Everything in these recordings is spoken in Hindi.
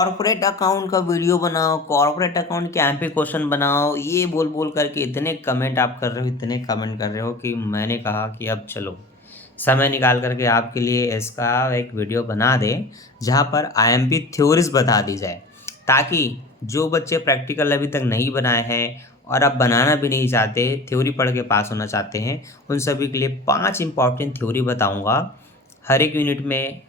कॉर्पोरेट अकाउंट का वीडियो बनाओ, कॉर्पोरेट अकाउंट के एमपी क्वेश्चन बनाओ, ये बोल बोल करके इतने कमेंट आप कर रहे हो, इतने कमेंट कर रहे हो कि मैंने कहा कि अब चलो समय निकाल करके आपके लिए इसका एक वीडियो बना दें जहाँ पर आईएमपी थ्योरीज बता दी जाए, ताकि जो बच्चे प्रैक्टिकल अभी तक नहीं बनाए हैं और अब बनाना भी नहीं चाहते, थ्योरी पढ़ के पास होना चाहते हैं, उन सभी के लिए 5 इंपॉर्टेंट थ्योरी बताऊँगा। हर एक यूनिट में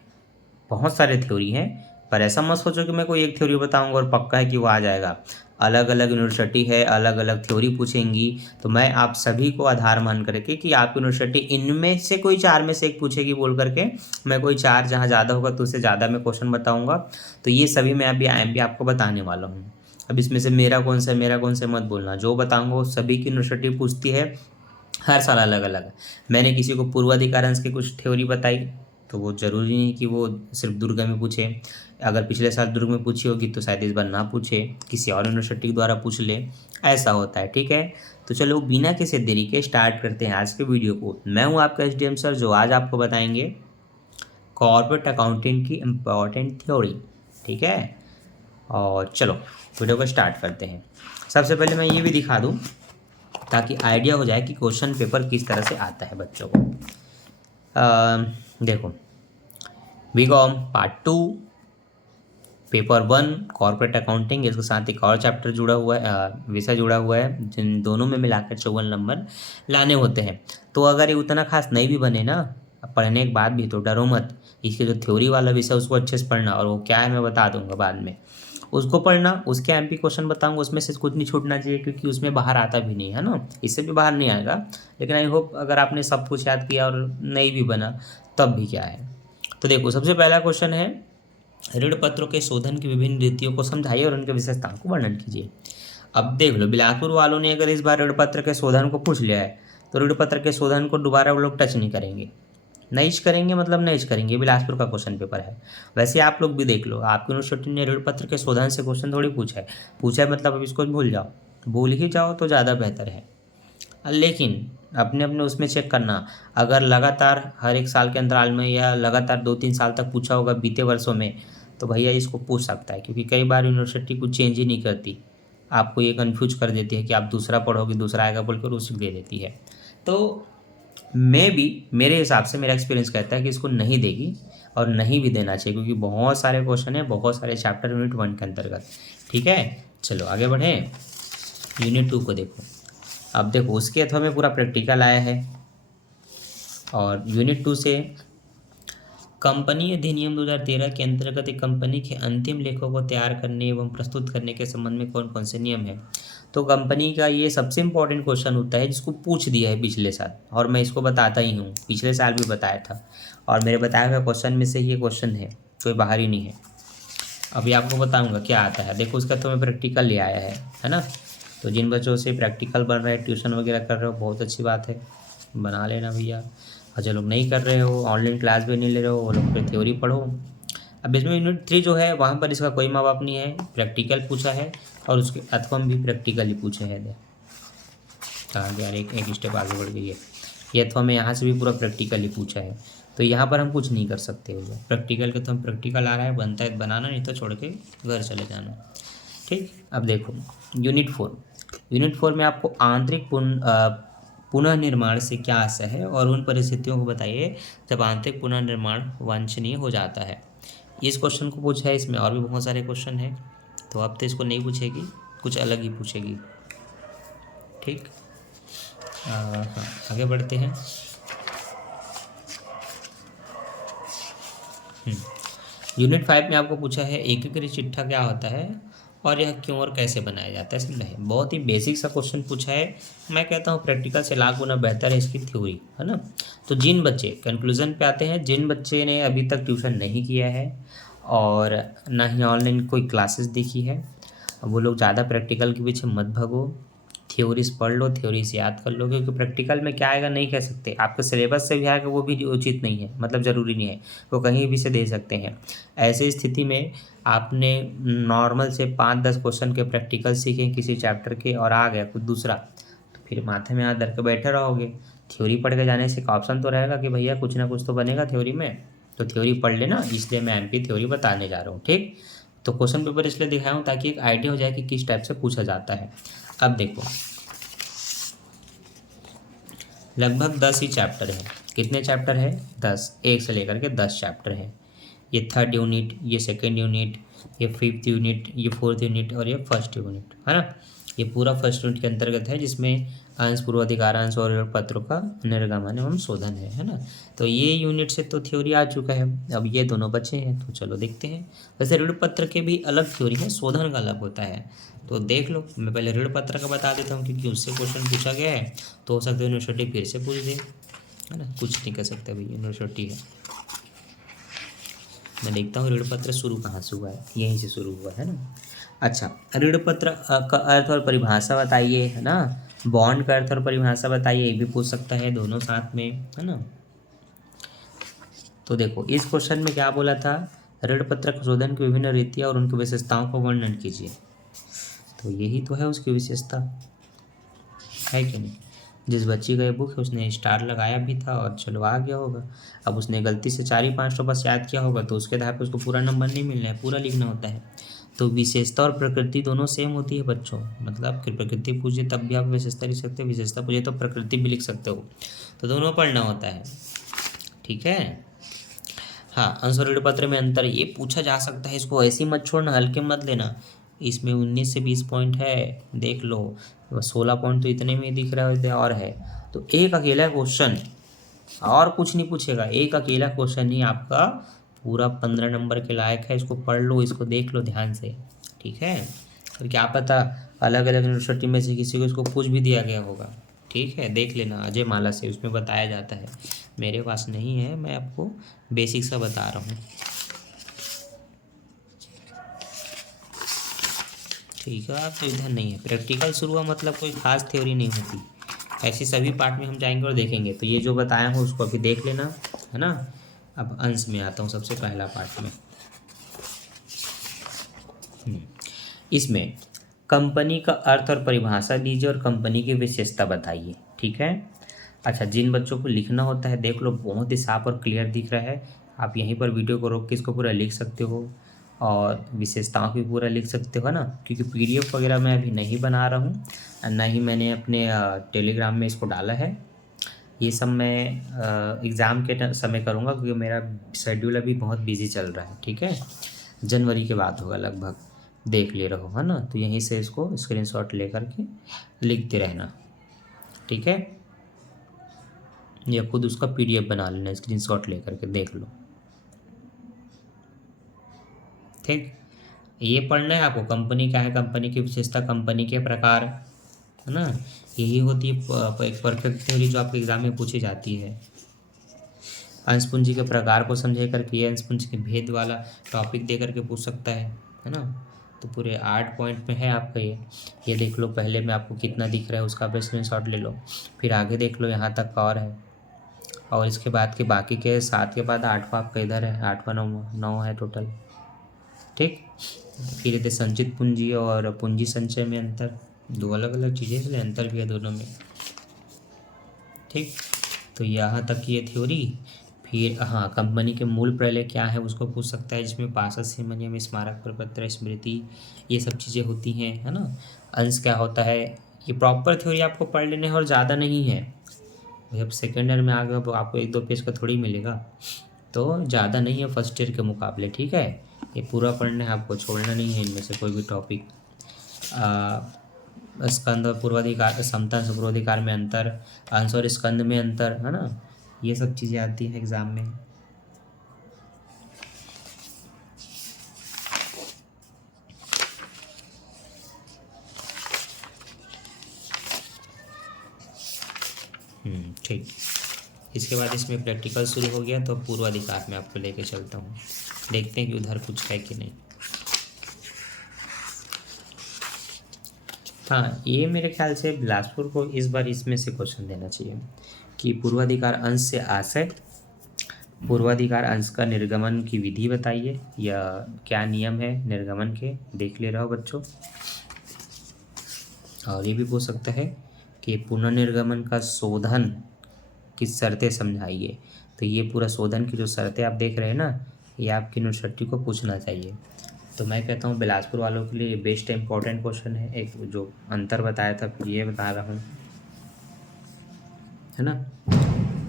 बहुत सारे थ्योरी हैं, पर ऐसा मत सोचो कि मैं कोई एक थ्योरी बताऊंगा और पक्का है कि वो आ जाएगा। अलग अलग यूनिवर्सिटी है, अलग अलग थ्योरी पूछेंगी, तो मैं आप सभी को आधार मान करके कि आपकी यूनिवर्सिटी इनमें से कोई 4 में से एक पूछेगी बोल करके मैं कोई 4 जहाँ ज़्यादा होगा तो उससे ज़्यादा मैं क्वेश्चन बताऊँगा। तो ये सभी मैं अभी आईएमपी आपको बताने वाला हूँ। अब इसमें से मेरा कौन सा है, मेरा कौन सा मत बोलना, जो बताऊँगा वो सभी की यूनिवर्सिटी पूछती है, हर साल अलग अलग है। मैंने किसी को पूर्वाधिकार अंश की कुछ थ्योरी बताई, तो वो ज़रूरी नहीं कि वो सिर्फ दुर्ग में पूछे। अगर पिछले साल दुर्ग में पूछी होगी तो शायद इस बार ना पूछे, किसी और यूनिवर्सिटी के द्वारा पूछ ले, ऐसा होता है। ठीक है, तो चलो बिना किसी देरी के स्टार्ट करते हैं आज के वीडियो को। मैं हूँ आपका एसडीएम सर, जो आज आपको बताएंगे कॉर्पोरेट अकाउंटिंग की इम्पॉर्टेंट थ्योरी। ठीक है, और चलो वीडियो को स्टार्ट करते हैं। सबसे पहले मैं ये भी दिखा दूँ ताकि आइडिया हो जाए कि क्वेश्चन पेपर किस तरह से आता है बच्चों को। देखो, BCom part 2 paper 1 corporate accounting, इसके साथ एक और चैप्टर जुड़ा हुआ है, विषय जुड़ा हुआ है, जिन दोनों में मिलाकर 54 नंबर लाने होते हैं। तो अगर ये उतना खास नहीं भी बने ना पढ़ने के बाद भी, तो डरो मत, इसके जो थ्योरी वाला विषय उसको अच्छे से पढ़ना, और वो क्या है मैं बता दूंगा बाद में, उसको पढ़ना। उसके एमपी क्वेश्चन बताऊंगा, उसमें से कुछ नहीं छूटना चाहिए, क्योंकि उसमें बाहर आता भी नहीं है ना, इससे भी बाहर नहीं आएगा। लेकिन आई होप अगर आपने सब कुछ याद किया और नहीं भी बना तब भी क्या है। तो देखो, सबसे पहला क्वेश्चन है, ऋण पत्रों के शोधन की विभिन्न रीतियों को समझाइए और उनके विशेषताओं को वर्णन कीजिए। अब देख लो, बिलासपुर वालों ने अगर इस बार ऋण पत्र के शोधन को पूछ लिया है, तो ऋण पत्र के शोधन को दोबारा वो लोग टच नहीं करेंगे। नहीं करेंगे मतलब नहीं करेंगे, बिलासपुर का क्वेश्चन पेपर है। वैसे आप लोग भी देख लो, आपकी यूनिवर्सिटी ने ऋण पत्र के शोधन से क्वेश्चन थोड़ी पूछा है मतलब अब इसको भूल जाओ, भूल ही जाओ तो ज़्यादा बेहतर है। लेकिन अपने अपने उसमें चेक करना, अगर लगातार हर एक साल के अंतराल में या लगातार 2-3 साल तक पूछा होगा बीते वर्षों में, तो भैया इसको पूछ सकता है, क्योंकि कई बार यूनिवर्सिटी कुछ चेंज ही नहीं करती, आपको ये कन्फ्यूज कर देती है कि आप दूसरा पढ़ोगे दूसरा आएगा बोल कर उसी दे देती है। तो मैं भी, मेरे हिसाब से मेरा एक्सपीरियंस कहता है कि इसको नहीं देगी और नहीं भी देना चाहिए, क्योंकि बहुत सारे क्वेश्चन है, बहुत सारे चैप्टर यूनिट 1 के अंतर्गत। ठीक है, चलो आगे बढ़ें, यूनिट 2 को देखो। अब देखो, उसके अथवा में पूरा प्रैक्टिकल आया है, और यूनिट 2 से कंपनी अधिनियम 2013 के अंतर्गत एक कंपनी के अंतिम लेखों को तैयार करने एवं प्रस्तुत करने के संबंध में कौन कौन से नियम हैं। तो कंपनी का ये सबसे इम्पोर्टेंट क्वेश्चन होता है, जिसको पूछ दिया है पिछले साल, और मैं इसको बताता ही हूँ, पिछले साल भी बताया था, और मेरे बताए हुए क्वेश्चन में से ये क्वेश्चन है, कोई बाहर ही नहीं है। अभी आपको बताऊँगा क्या आता है। देखो, उसका तो मैं प्रैक्टिकल ले आया है ना। तो जिन बच्चों से प्रैक्टिकल बन रहा है, ट्यूशन वगैरह कर रहे हो, बहुत अच्छी बात है, बना लेना भैया। और जो लोग नहीं कर रहे हो, ऑनलाइन क्लास भी नहीं ले रहे हो, वो लोग फिर थ्योरी पढ़ो। अब इसमें यूनिट 3 जो है, वहाँ पर इसका कोई माँ बाप नहीं है, प्रैक्टिकल पूछा है, और उसके अथवा में भी प्रैक्टिकल ही पूछे हैं। यार एक स्टेप आगे बढ़ गई है, ये अथवा में यहाँ से भी पूरा प्रैक्टिकल ही पूछा है, तो यहाँ पर हम कुछ नहीं कर सकते हो। प्रैक्टिकल के तो हम प्रैक्टिकल आ रहा है, बनता है बनाना, नहीं तो छोड़ के घर चले जाना। ठीक, अब देखो यूनिट 4 में आपको आंतरिक पुनर्निर्माण से क्या आशय है, और उन परिस्थितियों को बताइए जब आंतरिक पुनर्निर्माण वांछनीय हो जाता है। इस क्वेश्चन को पूछा है, इसमें और भी बहुत सारे क्वेश्चन हैं, तो अब तो इसको नहीं पूछेगी, कुछ अलग ही पूछेगी। ठीक, हाँ, आगे बढ़ते हैं। यूनिट 5 में आपको पूछा है एकीकृत चिट्ठा क्या होता है और यह क्यों और कैसे बनाया जाता है। समझा है, बहुत ही बेसिक सा क्वेश्चन पूछा है। मैं कहता हूँ प्रैक्टिकल से लाख गुना बेहतर है इसकी थ्योरी, है ना। तो जिन बच्चे कंक्लूजन पे आते हैं, जिन बच्चे ने अभी तक ट्यूशन नहीं किया है और ना ही ऑनलाइन कोई क्लासेस देखी है, वो लोग ज़्यादा प्रैक्टिकल के पीछे मत भगो, थ्योरीज पढ़ लो, थ्योरीज याद कर लो, क्योंकि प्रैक्टिकल में क्या आएगा नहीं कह सकते, आपके सिलेबस से भी आएगा वो भी उचित नहीं है, मतलब ज़रूरी नहीं है, वो कहीं भी से दे सकते हैं। ऐसी स्थिति में आपने नॉर्मल से 5-10 क्वेश्चन के प्रैक्टिकल सीखे किसी चैप्टर के और आ गया कुछ दूसरा, तो फिर माथे में हाथ धर के बैठे रहोगे। थ्योरी पढ़ के जाने से एक ऑप्शन तो रहेगा कि भैया कुछ ना कुछ तो बनेगा थ्योरी में, तो थ्योरी पढ़ लेना, इसलिए मैं एमपी थ्योरी बताने जा रहा हूँ। ठीक, तो क्वेश्चन पेपर इसलिए दिखाया हूँ ताकि एक आइडिया हो जाए कि किस टाइप से पूछा जाता है। अब देखो लगभग 10 ही चैप्टर है। कितने चैप्टर है? 10। 1 से लेकर के 10 चैप्टर है। ये 3rd यूनिट, ये 2nd यूनिट, ये 5th यूनिट, ये 4th यूनिट और ये 1st यूनिट, है ना। ये पूरा 1st यूनिट के अंतर्गत है, जिसमें अंश, पूर्वाधिकार अंश और पत्रों का निर्गमन एवं शोधन है ना। तो ये यूनिट से तो थ्योरी आ चुका है, अब ये दोनों बचे हैं, तो चलो देखते हैं। वैसे ऋण पत्र के भी अलग थ्योरी है, शोधन का अलग होता है, तो देख लो। मैं पहले ऋण पत्र का बता देता हूँ, क्योंकि उससे क्वेश्चन पूछा गया है, तो हो सकता है यूनिवर्सिटी फिर से पूछ दे, है ना। कुछ नहीं कर सकते भाई, यूनिवर्सिटी है। मैं देखता हूँ ऋण पत्र शुरू कहाँ से हुआ है, यहीं से शुरू हुआ है ना। अच्छा, ऋण पत्र का अर्थ और परिभाषा बताइए, है ना। बॉन्ड का अर्थ और परिभाषा बताइए, ये भी पूछ सकता है, दोनों साथ में, है ना। तो देखो इस क्वेश्चन में क्या बोला था, ऋण पत्र शोधन की विभिन्न रीतियाँ और उनकी विशेषताओं को वर्णन कीजिए। तो यही तो है उसकी विशेषता, है कि नहीं। जिस बच्ची का ये बुक है उसने स्टार लगाया भी था और चलो आ गया होगा। अब उसने गलती से 4 ही 5 तो बस याद किया होगा, तो उसके आधार पर उसको पूरा नंबर नहीं मिलना है, पूरा लिखना होता है। तो विशेषता और प्रकृति दोनों सेम होती है बच्चों, मतलब कि प्रकृति पूछे तब भी आप विशेषता लिख सकते हो, विशेषता पूछे तो प्रकृति भी लिख सकते हो, तो दोनों पढ़ना होता है, ठीक है। हाँ, अंश और ऋण पत्र में अंतर ये पूछा जा सकता है, इसको ऐसे ही मत छोड़ना, हल्के मत लेना। इसमें 19 से 20 पॉइंट है, देख लो। 16 पॉइंट तो इतने में ही दिख रहा है और है। तो एक अकेला क्वेश्चन, और कुछ नहीं पूछेगा, एक अकेला क्वेश्चन ही आपका पूरा 15 नंबर के लायक है। इसको पढ़ लो, इसको देख लो ध्यान से, ठीक है। और क्या पता अलग अलग यूनिवर्सिटी में से किसी को इसको पूछ भी दिया गया होगा, ठीक है। देख लेना अजय माला से, उसमें बताया जाता है, मेरे पास नहीं है, मैं आपको बेसिक सा बता रहा हूँ, ठीक है। आप तो इधर नहीं है, प्रैक्टिकल शुरू हुआ मतलब कोई खास थ्योरी नहीं होती, ऐसी सभी पार्ट में हम जाएंगे और देखेंगे। तो ये जो बताया हूँ उसको अभी देख लेना, है ना। अब अंश में आता हूँ, सबसे पहला पार्ट में। इसमें कंपनी का अर्थ और परिभाषा दीजिए और कंपनी की विशेषता बताइए, ठीक है। अच्छा, जिन बच्चों को लिखना होता है देख लो, बहुत ही साफ और क्लियर दिख रहा है, आप यहीं पर वीडियो को रोक के इसको पूरा लिख सकते हो और विशेषताओं की पूरा लिख सकते हो ना। क्योंकि पीडीएफ वगैरह मैं अभी नहीं बना रहा हूँ, ना ही मैंने अपने टेलीग्राम में इसको डाला है। ये सब मैं एग्ज़ाम के समय करूँगा, क्योंकि मेरा शेड्यूल अभी बहुत बिजी चल रहा है, ठीक है। जनवरी के बाद होगा लगभग, देख ले रहो, है ना। तो यहीं से इसको स्क्रीनशॉट लेकर के लिखते रहना, ठीक है। या खुद उसका पीडीएफ बना लेना, स्क्रीनशॉट लेकर के देख लो, ठीक। ये पढ़ना है आपको, कंपनी क्या है, कंपनी की विशेषता, कंपनी के प्रकार, है ना। यही होती है एक परफेक्ट थ्योरी जो आपके एग्जाम में पूछी जाती है। अंश पूंजी के प्रकार को समझे करके ये अंश पूंजी के भेद वाला टॉपिक दे करके पूछ सकता है ना। तो पूरे 8 पॉइंट में है आपका ये देख लो। पहले में आपको कितना दिख रहा है उसका भी स्क्रीनशॉट ले लो, फिर आगे देख लो, यहाँ तक का और है, और इसके बाद के बाकी के 7 के बाद 8वां आपका इधर है, 8वां 9 है टोटल, ठीक। फिर यदि संचित पूंजी और पूंजी संचय में अंतर, दो अलग अलग चीज़ें, इसलिए अंतर भी है दोनों में, ठीक। तो यहाँ तक की ये थ्योरी। फिर हाँ, कंपनी के मूल प्रलय क्या है उसको पूछ सकता है, जिसमें पार्षद सिमनियम, स्मारक प्रपत्र, स्मृति, ये सब चीज़ें होती हैं, है ना। अंश क्या होता है, ये प्रॉपर थ्योरी आपको पढ़ लेने है और ज़्यादा नहीं है। अब सेकेंड ईयर में आ गए तो आपको 1-2 पेज का थोड़ी मिलेगा, तो ज़्यादा नहीं है फर्स्ट ईयर के मुकाबले, ठीक है। ये पूरा पढ़ना है आपको, छोड़ना नहीं है इनमें से कोई भी टॉपिक। स्कंद और पूर्वाधिकार, समता और पूर्वाधिकार में अंतर, अंश और स्कंद में अंतर, है ना। ये सब चीज़ें आती हैं एग्ज़ाम में। ठीक। इसके बाद इसमें प्रैक्टिकल शुरू हो गया, तो पूर्वाधिकार में आपको लेके चलता हूँ, देखते हैं कि उधर कुछ है कि नहीं। हाँ, ये मेरे ख्याल से बिलासपुर को इस बार इसमें से क्वेश्चन देना चाहिए कि पूर्वाधिकार अंश से आशय, पूर्वाधिकार अंश का निर्गमन की विधि बताइए, या क्या नियम है निर्गमन के, देख ले रहा हो बच्चों। और ये भी पूछ सकता है कि पुनर्निर्गमन का शोधन की शर्तें समझाइए। तो ये पूरा शोधन की जो शर्तें आप देख रहे हैं ना, ये आपकी यूनिवर्सिटी को पूछना चाहिए। तो मैं कहता हूँ बिलासपुर वालों के लिए बेस्ट इम्पोर्टेंट क्वेश्चन है, एक जो अंतर बताया था फिर ये बता रहा हूँ, है ना।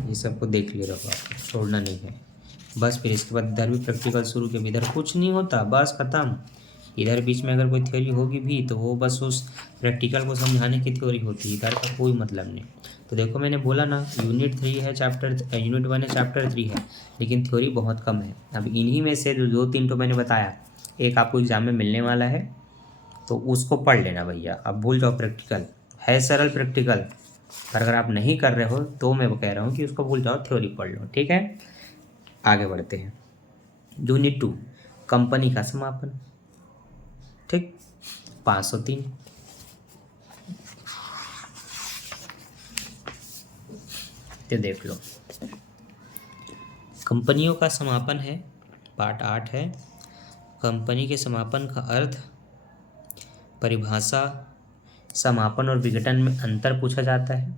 ये सबको देख ले रहो आप, छोड़ना नहीं है बस। फिर इसके बाद इधर भी प्रैक्टिकल शुरू किया, इधर कुछ नहीं होता, बस ख़त्म। इधर बीच में अगर कोई थ्योरी होगी भी तो वो बस उस प्रैक्टिकल को समझाने की थ्योरी होती है, इधर का कोई मतलब नहीं। तो देखो मैंने बोला ना, यूनिट 3 है यूनिट 1 है चैप्टर 3 है, लेकिन थ्योरी बहुत कम है। अब इन्हीं में से जो 2-3 तो मैंने बताया, एक आपको एग्जाम में मिलने वाला है तो उसको पढ़ लेना भैया। अब भूल जाओ प्रैक्टिकल, है सरल प्रैक्टिकल, पर अगर आप नहीं कर रहे हो तो मैं वो कह रहा हूँ कि उसको भूल जाओ, थ्योरी पढ़ लो, ठीक है। आगे बढ़ते हैं। यूनिट 2 कंपनी का समापन, ठीक, 503। तो देख लो, कंपनियों का समापन है, पार्ट 8 है। कंपनी के समापन का अर्थ, परिभाषा, समापन और विघटन में अंतर पूछा जाता है।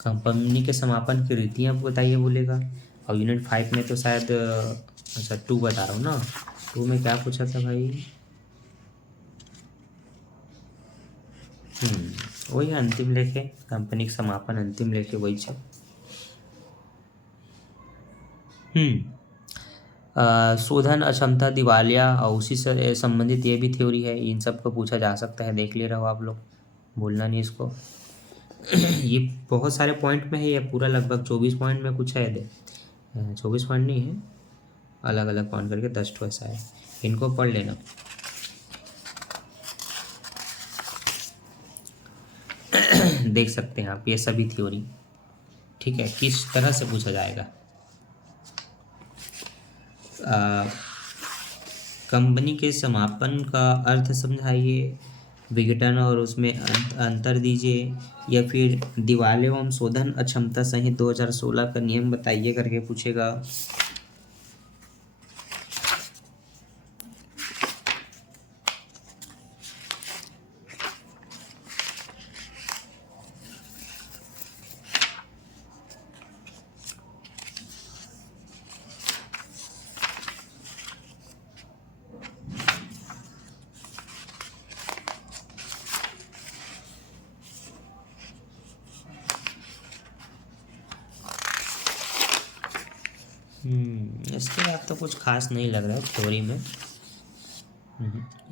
कंपनी के समापन की रीतियाँ बताइए बोलेगा। और यूनिट 5 में तो शायद अच्छा 2 बता रहा हूँ ना, 2 में क्या पूछा था भाई, वही अंतिम लेखे, कंपनी का समापन अंतिम लेखे वही छ। शोधन, अक्षमता, दिवालिया और उसी से संबंधित ये भी थ्योरी है, इन सब को पूछा जा सकता है, देख ले रहो आप लोग, बोलना नहीं इसको। ये बहुत सारे पॉइंट में है, ये पूरा लगभग 24 पॉइंट में कुछ है, दे 24 पॉइंट नहीं है, अलग अलग पॉइंट करके 10 ठो ऐसा है, इनको पढ़ लेना। देख सकते हैं आप ये सभी थ्योरी, ठीक है, किस तरह से पूछा जाएगा। कंपनी के समापन का अर्थ समझाइए, विघटन और उसमें अंतर दीजिए, या फिर दिवाले एवं शोधन अक्षमता संहिता 2016 का नियम बताइए करके पूछेगा। इसके बाद तो कुछ खास नहीं लग रहा है थ्योरी में।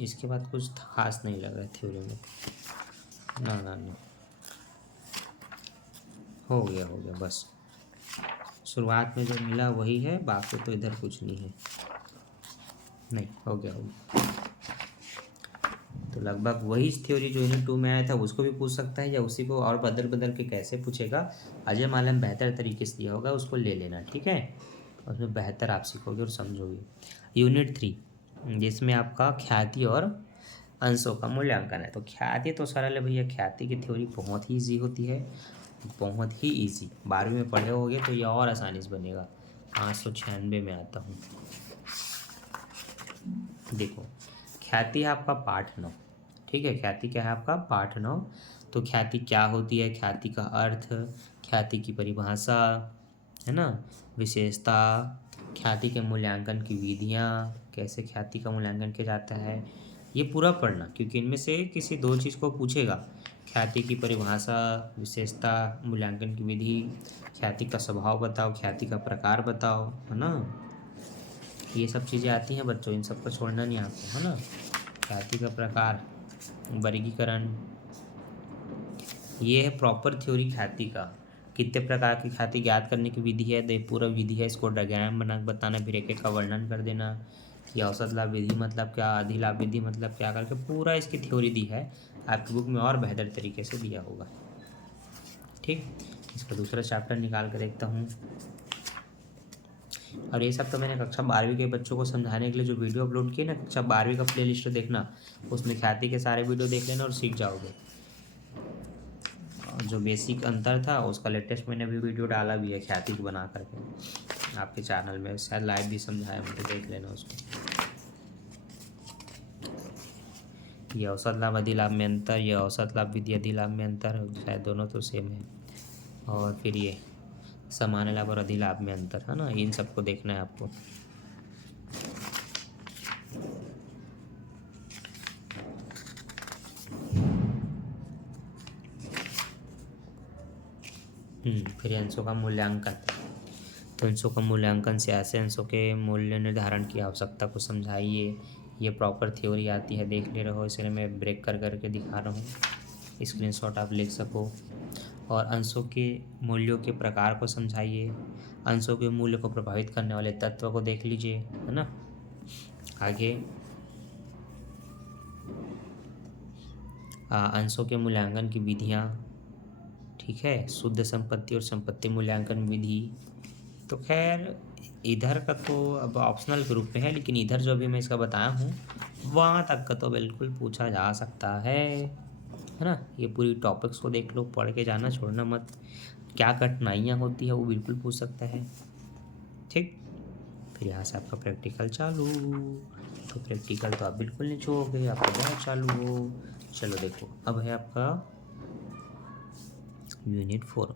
इसके बाद कुछ खास नहीं लग रहा है थ्योरी में, ना ना ना, हो गया बस। शुरुआत में जो मिला वही है, बाकी तो इधर कुछ नहीं है, नहीं, हो गया। तो लगभग वही थ्योरी जो यूनिट 2 में आया था उसको भी पूछ सकता है, या उसी को और बदल बदल के कैसे पूछेगा, अजय मालम बेहतर तरीके से दिया होगा, उसको ले लेना, ठीक है। उसमें बेहतर आप सीखोगे और समझोगे। यूनिट 3 जिसमें आपका ख्याति और अंशों का मूल्यांकन है। तो ख्याति तो सरल है भैया, ख्याति की थ्योरी बहुत ही ईजी होती है, बहुत ही ईजी, 12वीं में पढ़े होगे तो ये और आसानी से बनेगा। 596 में आता हूँ, देखो ख्याति है आपका पाठ 9, ठीक है। ख्याति क्या है आपका पाठ 9। तो ख्याति क्या होती है, ख्याति का अर्थ, ख्याति की परिभाषा, है ना, विशेषता, ख्याति के मूल्यांकन की विधियाँ, कैसे ख्याति का मूल्यांकन किया जाता है, ये पूरा पढ़ना, क्योंकि इनमें से किसी 2 चीज़ को पूछेगा। ख्याति की परिभाषा, विशेषता, मूल्यांकन की विधि, ख्याति का स्वभाव बताओ, ख्याति का प्रकार बताओ, है ना, ये सब चीज़ें आती हैं बच्चों, इन सबको छोड़ना नहीं आपको, है ना। ख्याति का प्रकार, वर्गीकरण, ये है प्रॉपर थ्योरी ख्याति का। कितने प्रकार की ख्याति ज्ञात करने की विधि है, तो पूरा विधि है, इसको डायग्राम बना बताना, फिर एक एक का वर्णन कर देना कि औसत लाभ विधि मतलब क्या, अधिलाभ विधि मतलब क्या, करके पूरा इसकी थ्योरी दी है आपकी बुक में, और बेहतर तरीके से दिया होगा, ठीक। इसका दूसरा चैप्टर निकाल कर देखता हूँ। और ये सब तो मैंने कक्षा 12वीं के बच्चों को समझाने के लिए जो वीडियो अपलोड किए ना, कक्षा 12वीं का प्लेलिस्ट देखना, उसमें ख्याति के सारे वीडियो देख लेना और सीख जाओगे। और जो बेसिक अंतर था उसका लेटेस्ट मैंने अभी वीडियो डाला भी है, ख्याति को बना करके आपके चैनल में, शायद लाइव भी समझाया, मुझे देख लेना उसको। ये औसत लाभ अधिलाभ में अंतर, ये औसत लाभ विधि अधिलाभ में अंतर, शायद दोनों तो सेम है। और फिर ये सामान्य लाभ और अधिलाभ में अंतर, है ना, इन सबको देखना है आपको। फिर अंशों का मूल्यांकन। तो अंशों का मूल्यांकन से ऐसे अंशों के मूल्य निर्धारण की आवश्यकता को समझाइए। ये प्रॉपर थ्योरी आती है, देख ले रहे हो, इसलिए मैं ब्रेक कर करके दिखा रहा हूँ, स्क्रीनशॉट आप लिख सको। और अंशों के मूल्यों के प्रकार को समझाइए। अंशों के मूल्य को प्रभावित करने वाले तत्व को देख लीजिए, है ना। आगे अंशों के मूल्यांकन की विधियाँ, ठीक है, शुद्ध संपत्ति और संपत्ति मूल्यांकन विधि। तो खैर इधर का तो अब ऑप्शनल के रूप में है, लेकिन इधर जो भी मैं इसका बताया हूँ वहाँ तक का तो बिल्कुल पूछा जा सकता है ना। ये पूरी टॉपिक्स को देख लो, पढ़ के जाना, छोड़ना मत। क्या कठिनाइयाँ होती है वो बिल्कुल पूछ सकता है, ठीक। फिर यहाँ से आपका प्रैक्टिकल चालू। तो प्रैक्टिकल तो आप बिल्कुल नहीं छोड़ोगे, आपका बहुत चालू हो। चलो देखो, अब है आपका यूनिट 4,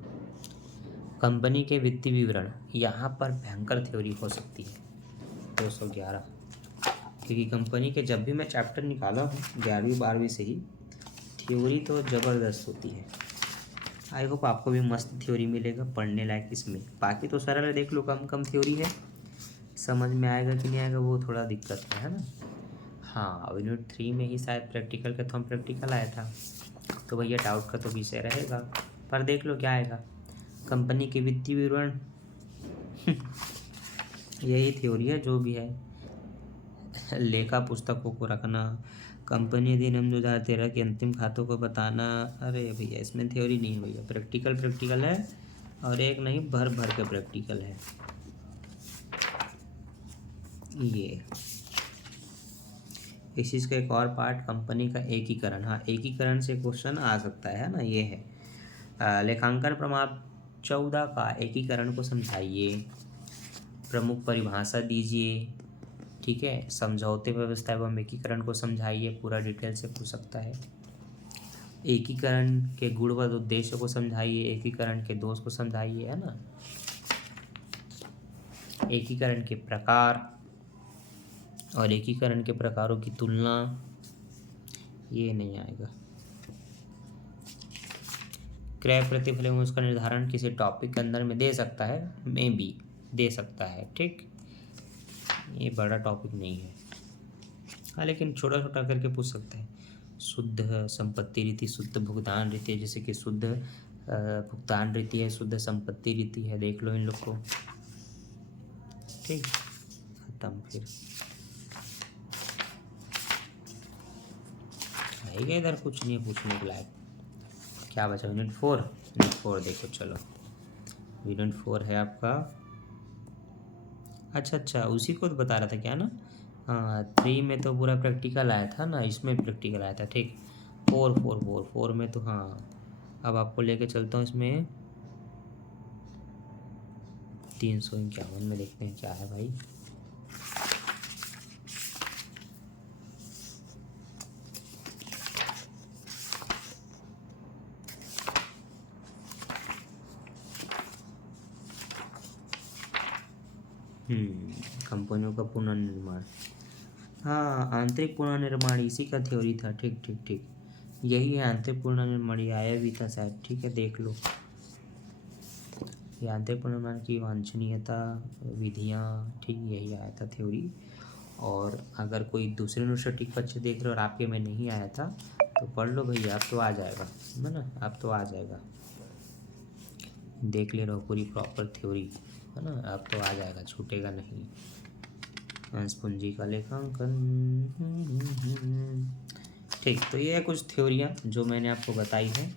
कंपनी के वित्तीय विवरण। यहाँ पर भयंकर थ्योरी हो सकती है 211, क्योंकि कंपनी के जब भी मैं चैप्टर निकाला हूँ 11वीं 12वीं से ही, थ्योरी तो ज़बरदस्त होती है। आई होप आपको भी मस्त थ्योरी मिलेगा पढ़ने लायक इसमें। बाकी तो सरल है, देख लो, कम कम थ्योरी है, समझ में आएगा कि नहीं आएगा वो थोड़ा दिक्कत है ना। हाँ, अब यूनिट 3 में ही शायद प्रैक्टिकल का प्रैक्टिकल आया था, तो भैया डाउट का तो विषय रहेगा, पर देख लो क्या आएगा। कंपनी के वित्तीय विवरण यही थ्योरी है जो भी है। लेखा पुस्तकों को रखना, कंपनी अधिनियम 2013 के अंतिम खातों को बताना। अरे भैया इसमें थ्योरी नहीं है भैया, प्रैक्टिकल है, और एक नहीं भर भर के प्रैक्टिकल है ये। इस चीज़ का एक और पार्ट, कंपनी का एकीकरण। हाँ, एकीकरण से क्वेश्चन आ सकता है ना, ये है। लेखांकन प्रमाण 14 का एकीकरण को समझाइए, प्रमुख परिभाषा दीजिए, ठीक है। समझौते व्यवस्था एवं एकीकरण को समझाइए, पूरा डिटेल से पूछ सकता है। एकीकरण के गुण व उद्देश्य को समझाइए, एकीकरण के दोष को समझाइए, है ना। एकीकरण के प्रकार और एकीकरण के प्रकारों की तुलना, ये नहीं आएगा। क्रय प्रतिफल एवं उसका निर्धारण किसी टॉपिक के अंदर में दे सकता है, मे बी दे सकता है, ठीक। ये बड़ा टॉपिक नहीं है, हाँ, लेकिन छोटा छोटा करके पूछ सकते हैं। शुद्ध संपत्ति रीति, शुद्ध भुगतान रीति है, जैसे कि शुद्ध भुगतान रीति है, शुद्ध संपत्ति रीति है, देख लो इन लोग को, ठीक। खत्म। फिर आएगा इधर, कुछ नहीं पूछने के लायक। क्या बचा यूनिट 4? यूनिट 4 देखो, चलो यूनिट 4 है आपका, अच्छा उसी को तो बता रहा था क्या ना। हाँ, 3 में तो पूरा प्रैक्टिकल आया था ना, इसमें प्रैक्टिकल आया था, ठीक। 4 में तो हाँ, अब आपको लेके चलता हूँ इसमें 351 में, देखते हैं क्या है भाई। कंपनियों का पुनर्निर्माण, हाँ, आंतरिक पुनर्निर्माण इसी का थ्योरी था, ठीक, यही है आंतरिक पुनर्निर्माण, ये आया भी था शायद, ठीक है, देख लो। ये आंतरिक पुनर्निर्माण की वांछनीयता, विधियाँ, ठीक, यही आया था थ्योरी। और अगर कोई दूसरे यूनिवर्सिटी के बच्चे देख रहे हो और आपके में नहीं आया था तो पढ़ लो भैया, आप तो आ जाएगा, है ना, आप तो आ जाएगा, देख ले रहो पूरी प्रॉपर थ्योरी, है ना, आप तो आ जाएगा, छूटेगा नहीं। अंश पूंजी का लेखांकन, ठीक। तो ये है कुछ थ्योरियाँ जो मैंने आपको बताई है,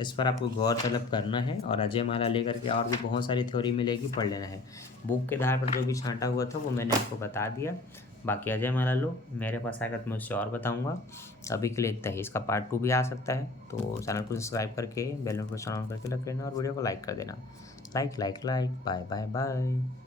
इस पर आपको गौर तलब करना है, और अजय माला लेकर के और भी बहुत सारी थ्योरी मिलेगी, पढ़ लेना है। बुक के आधार पर जो भी छांटा हुआ था वो मैंने आपको बता दिया, बाकी अजय माला लो, मेरे पास आएगा तो मैं उससे और बताऊंगा। अभी के लिए इतना ही, इसका पार्ट 2 भी आ सकता है, तो चैनल को सब्सक्राइब करके बेल नोटिफिकेशन ऑन करके रख लेना, और वीडियो को लाइक कर देना। Like, bye bye bye.